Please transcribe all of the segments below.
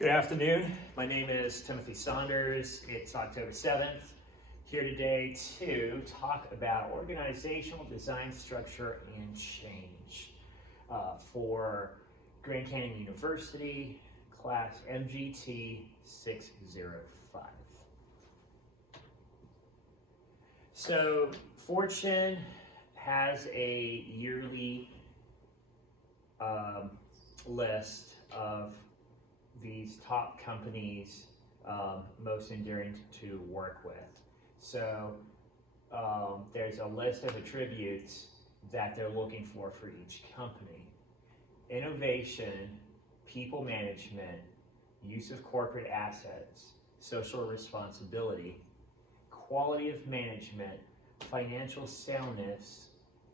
Good afternoon. My name is Timothy Saunders. It's October 7th. Here today to talk about organizational design, structure, and change for Grand Canyon University, class MGT 605. So Fortune has a yearly list of these top companies most enduring to work with. So there's a list of attributes that they're looking for each company. Innovation, people management, use of corporate assets, social responsibility, quality of management, financial soundness,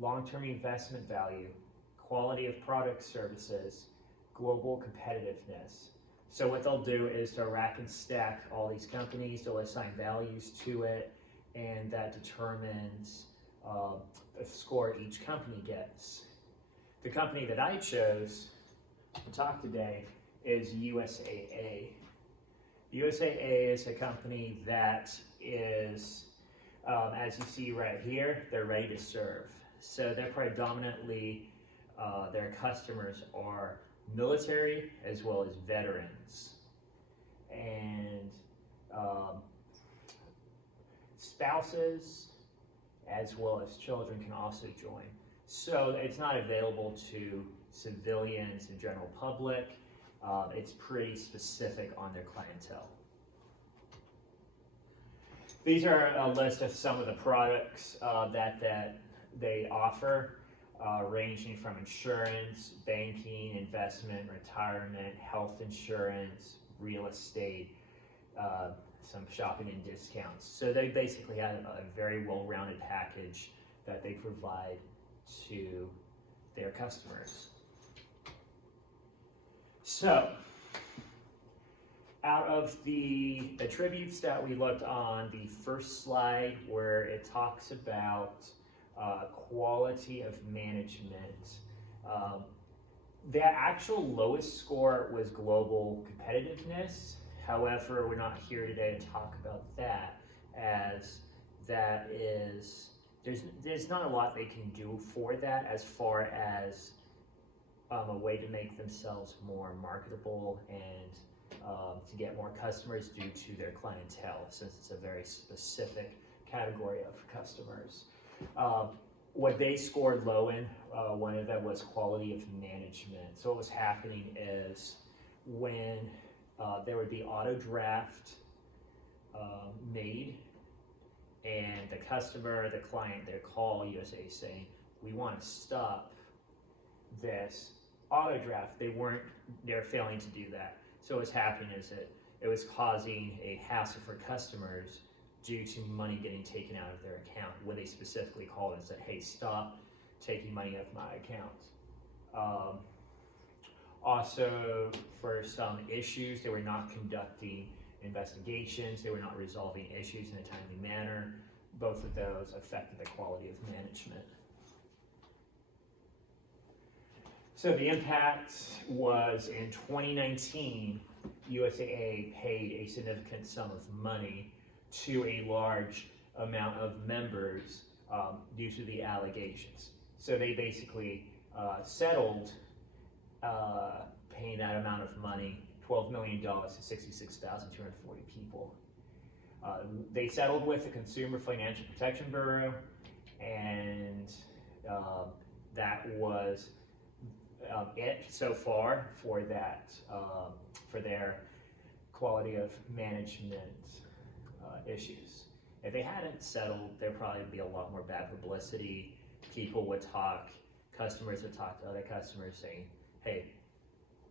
long-term investment value, quality of product services, global competitiveness. So what they'll do is they'll rack and stack all these companies, they'll assign values to it, and that determines the score each company gets. The company that I chose to talk today is USAA. USAA is a company that is, as you see right here, they're ready to serve. So they're predominantly, their customers are military as well as veterans, and spouses as well as children can also join. So it's not available to civilians and general public. It's pretty specific on their clientele. These are a list of some of the products that they offer. Ranging from insurance, banking, investment, retirement, health insurance, real estate, some shopping and discounts. So they basically have a very well-rounded package that they provide to their customers. So, out of the attributes that we looked on the first slide where it talks about quality of management. The actual lowest score was global competitiveness. However, we're not here today to talk about that, as that is, there's not a lot they can do for that as far as a way to make themselves more marketable and to get more customers due to their clientele, since it's a very specific category of customers. What they scored low in, one of them was quality of management. So what was happening is when there would be auto draft made, and the customer, the client, they'd call USA saying, we want to stop this auto draft. They're failing to do that. So what's happening is that it was causing a hassle for customers due to money getting taken out of their account, when they specifically called and said, hey, stop taking money out of my account. Also, for some issues, they were not conducting investigations, they were not resolving issues in a timely manner. Both of those affected the quality of management. So the impact was in 2019, USAA paid a significant sum of money to a large amount of members due to the allegations. So they basically settled paying that amount of money, $12 million to 66,240 people. They settled with the Consumer Financial Protection Bureau, and that was it so far for that, for their quality of management issues. If they hadn't settled, there'd probably be a lot more bad publicity. People would talk, customers would talk to other customers saying, hey,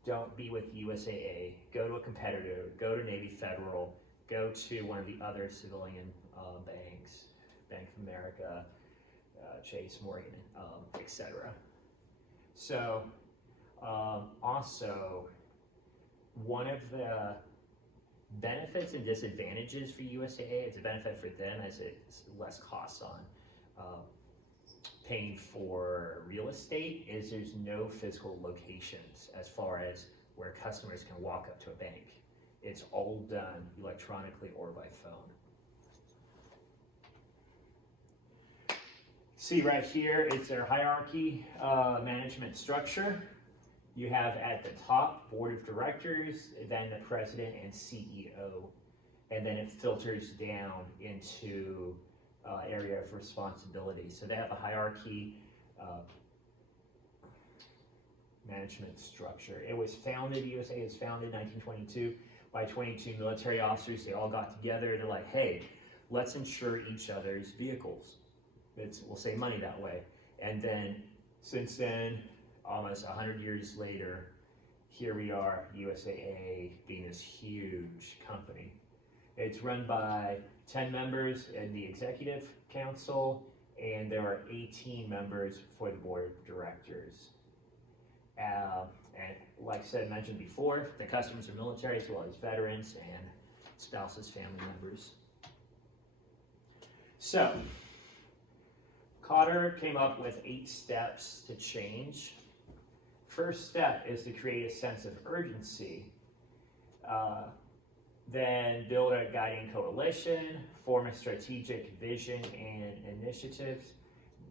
don't be with USAA, go to a competitor, go to Navy Federal, go to one of the other civilian banks, Bank of America, Chase, Morgan, etc. So also, one of the benefits and disadvantages for USAA, it's a benefit for them as it's less costs on paying for real estate, is there's no physical locations as far as where customers can walk up to a bank. It's all done electronically or by phone. See right here, it's their hierarchy management structure. You have at the top, board of directors, then the president and CEO, and then it filters down into area of responsibility. So they have a hierarchy management structure. It was founded, USA was founded in 1922 by 22 military officers. They all got together. They're like, hey, let's insure each other's vehicles. We'll save money that way. And then, since then, almost 100 years later, here we are, USAA being this huge company. It's run by 10 members in the executive council, and there are 18 members for the board of directors. And like I said, mentioned before, the customers are military as well as veterans and spouses, family members. So, Cotter came up with 8 steps to change. First step is to create a sense of urgency. Then build a guiding coalition, form a strategic vision and initiatives,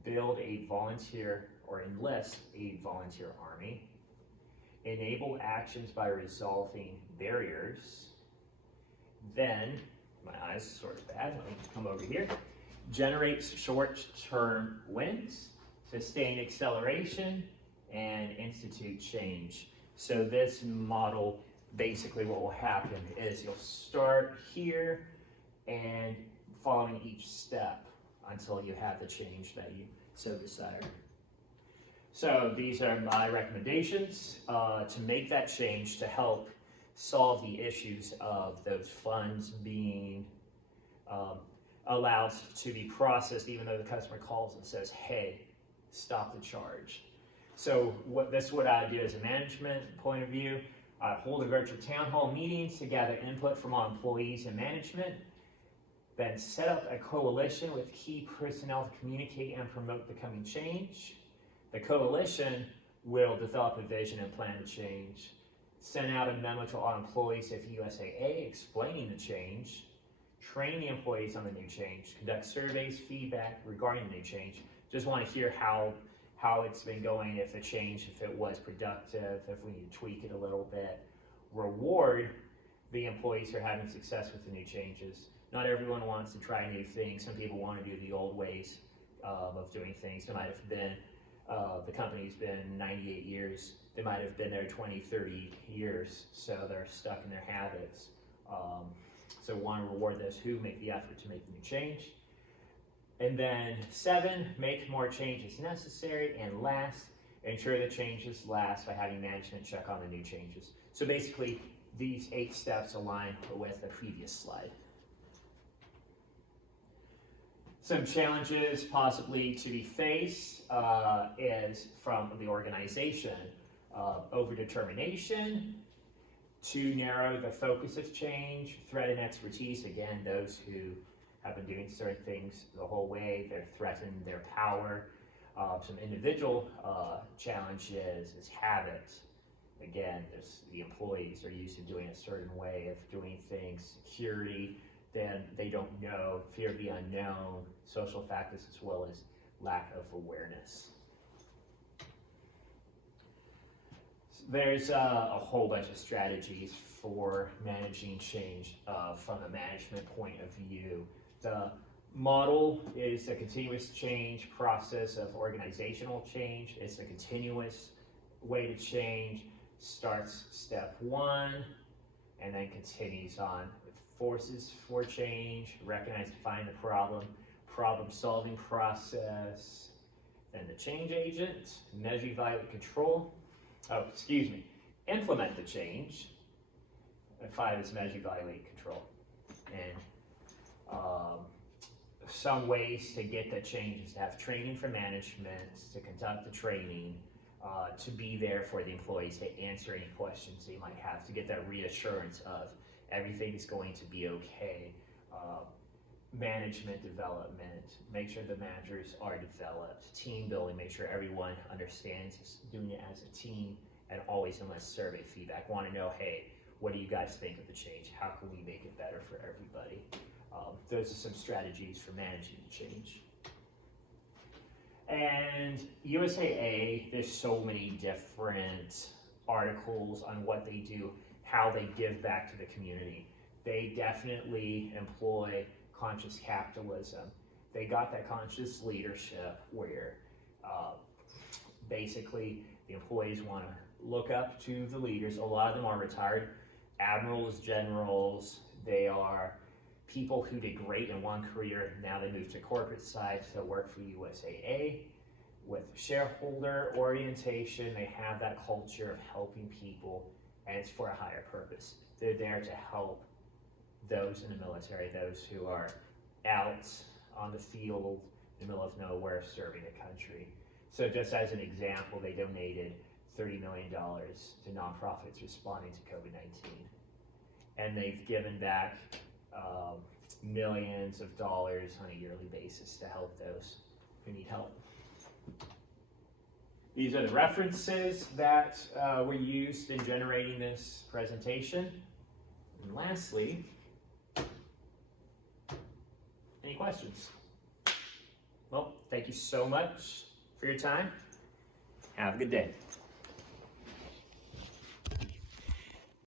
build a volunteer or enlist a volunteer army, enable actions by resolving barriers. Then, my eyes are sort of bad, let me come over here. Generate short-term wins, sustain acceleration, and institute change. So this model, basically what will happen is you'll start here and following each step until you have the change that you so desire. So these are my recommendations to make that change to help solve the issues of those funds being allowed to be processed even though the customer calls and says, hey, stop the charge. So that's what I do as a management point of view. I hold a virtual town hall meetings to gather input from all employees and management, then set up a coalition with key personnel to communicate and promote the coming change. The coalition will develop a vision and plan to change, send out a memo to all employees of USAA explaining the change, train the employees on the new change, conduct surveys, feedback regarding the new change. Just want to hear how it's been going, if the change, if it was productive, if we need to tweak it a little bit. Reward the employees who are having success with the new changes. Not everyone wants to try new things. Some people want to do the old ways of doing things. They might have been, the company's been 98 years. They might have been there 20, 30 years, so they're stuck in their habits. So want to reward those who make the effort to make the new change. And then 7, make more changes necessary. And last, ensure the changes last by having management check on the new changes. So basically, these 8 steps align with the previous slide. Some challenges possibly to be faced is from the organization. Overdetermination, to narrow the focus of change, threat and expertise, again, those who have been doing certain things the whole way, they're threatened their power. Some individual challenges is habit. Again, the employees are used to doing a certain way of doing things. Security, then they don't know, fear of the unknown, social factors as well as lack of awareness. There's a whole bunch of strategies for managing change from a management point of view. The model is a continuous change process of organizational change. It's a continuous way to change. Starts step 1 and then continues on with forces for change, recognize, define the problem solving process, then the change agent, measure, evaluate, control. Implement the change. And 5 is measure, evaluate, control. And some ways to get the change is to have training for management, to conduct the training, to be there for the employees, to answer any questions they might have, to get that reassurance of everything is going to be okay. Management development, make sure the managers are developed. Team building, make sure everyone understands doing it as a team and always enlist survey feedback. Want to know, hey, what do you guys think of the change? How can we make it better for everybody? Those are some strategies for managing the change. And USAA, there's so many different articles on what they do, how they give back to the community. They definitely employ conscious capitalism. They got that conscious leadership where basically the employees want to look up to the leaders. A lot of them are retired admirals, generals. They are people who did great in one career. Now they move to corporate side to work for USAA with shareholder orientation. They have that culture of helping people, and it's for a higher purpose. They're there to help those in the military, those who are out on the field in the middle of nowhere serving the country. So just as an example, they donated $30 million to nonprofits responding to COVID-19. And they've given back millions of dollars on a yearly basis to help those who need help. These are the references that were used in generating this presentation. And lastly, any questions? Well, thank you so much for your time. Have a good day.